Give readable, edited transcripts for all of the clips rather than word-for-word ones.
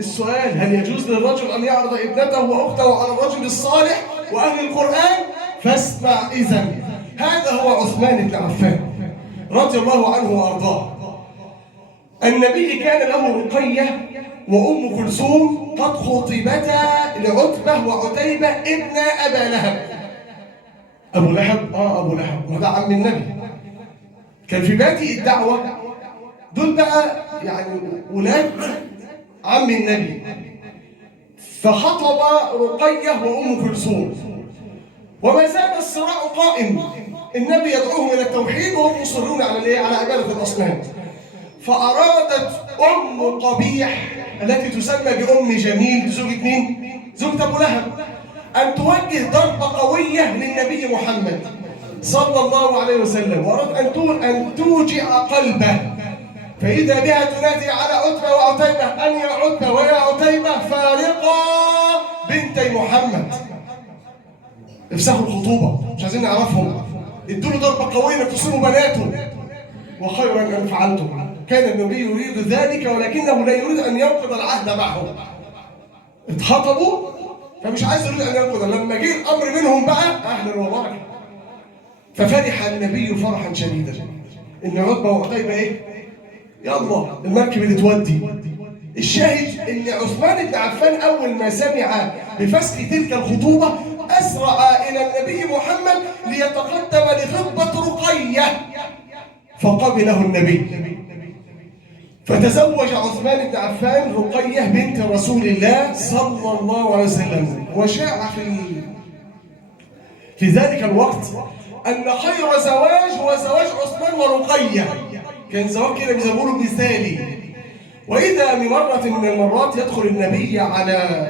السؤال: هل يجوز للرجل أن يعرض ابنته وأخته على الرجل الصالح وأهل القرآن؟ فاسمع إذن. هذا هو عثمان بن عفان رضي الله عنه وأرضاه. النبي كان له رقية وأم كلثوم قد خطبتا لعتبة وعتيبة ابن أبا لهب. أبو لهب أبو لهب وهذا عم النبي، كان في بادئ الدعوة. دول بقى يعني ولاد عم النبي. فخطب رقية وأم كلثوم وما زال الصراع قائم. النبي يدعوهم إلى التوحيد وهم مصرون على عبادة الأصنام. فأرادت أم قبيح التي تسمى بأم جميل زوجة مين؟ زوجة أبو لهب، أن توجه ضربة قوية للنبي محمد صلى الله عليه وسلم، وأراد أن توجع قلبه. فإذا بها تنادي على عتبة وعتيبة: أن يا عتبة ويا عتيبة فارقا بنتي محمد. افسحوا الخطوبة، مش عايزين نعرفهم. ادوا له ضربة قوية تصيبوا بناته، وخيرا أن فعلتم. كان النبي يريد ذلك ولكنه لا يريد أن ينقض العهد معهم. اتخطبوا فمش عايز يريد أن ينقض. لما جه الأمر منهم بقى أهلا وبركة. ففرح النبي فرحا شديدا إن عتبة وعتيبة يلا المركب اللي تودي. الشاهد إن عثمان بن عفان أول ما سمع بفسخ تلك الخطوبة أسرع إلى النبي محمد ليتقدم لخطبة رقية، فقبله النبي. فتزوج عثمان بن عفان رقية بنت رسول الله صلى الله عليه وسلم. وشاع في ذلك الوقت أن خير زواج هو زواج عثمان ورقية. كان زواج كده بيقولوا مثالي. وإذا بمرة من المرات يدخل النبي على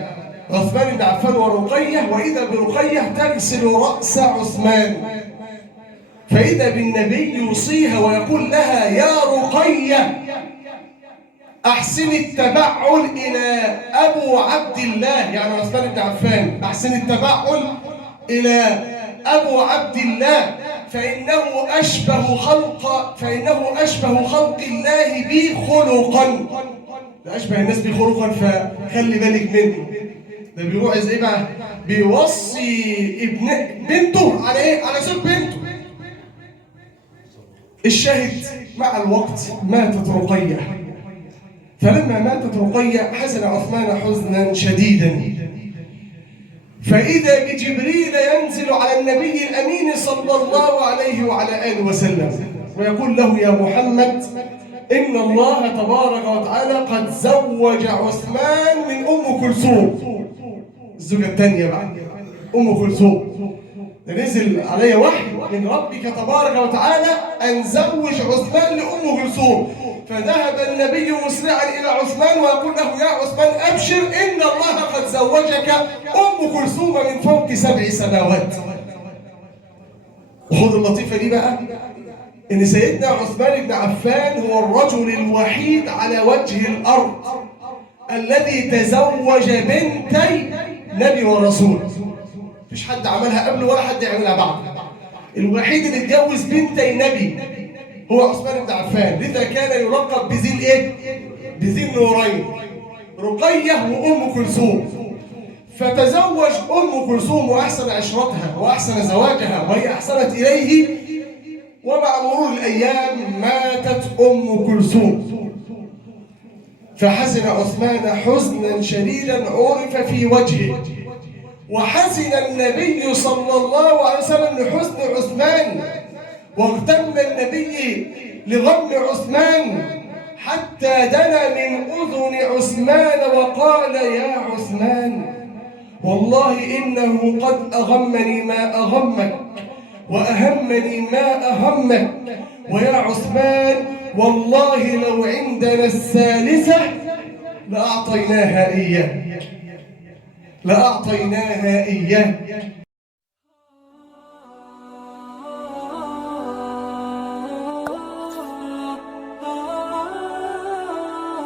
عثمان بن عفان ورقية، وإذا برقية تغسل رأس عثمان، فإذا بالنبي يوصيها ويقول لها: يا رقية أحسن التبعل إلى أبو عبد الله، يعني عثمان بن عفان، أحسن التبعل إلى أبو عبد الله فإنه أشبه خلق الله بي خلقا. ده أشبه الناس بي خلقا، فخلي بالك منه. ده بيوعظ بقى؟ بيوصي بنته على على زوج بنته. الشاهد مع الوقت ماتت رقية. فلما ماتت رقية حزن عثمان حزنا شديدا. فإذا بجبريل ينزل على النبي الأمين صلى الله عليه وعلى آله وسلم ويقول له: يا محمد، إن الله تبارك وتعالى قد زوج عثمان من أم كلثوم. الزوجة الثانية بعد أم كلثوم. نزل عليه وحي من ربك تبارك وتعالى أن زوج عثمان لأم كلثوم. فذهب النبي مسرعا إلى عثمان ويقول له: يا عثمان أبشر، إن الله قد زوجك أم كلثوم من فوق 7 سماوات. وخذ اللطيفة دي بقى، إن سيدنا عثمان بن عفان هو الرجل الوحيد على وجه الأرض الذي تزوج بنتي نبي ورسول. مفيش حد عملها قبله ولا حد يعملها بعده. الوحيد اللي اتجوز بنتي نبي هو عثمان بن عفان. لذا كان يلقب بذي بذي النورين، رقية وأم كلثوم. فتزوج أم كلثوم وأحسن عشرتها وأحسن زواجها وهي أحسنت إليه. ومع مرور الأيام ماتت أم كلثوم. فحزن عثمان حزنا شديدا عرف في وجهه. وحزن النبي صلى الله عليه وسلم لحزن عثمان، واغتم النبي لغم عثمان حتى دنا من أذن عثمان وقال: يا عثمان، والله إنه قد أغمني ما أغمك وأهمني ما أهمك. ويا عثمان، والله لو عندنا الثالثة لأعطيناها إياه.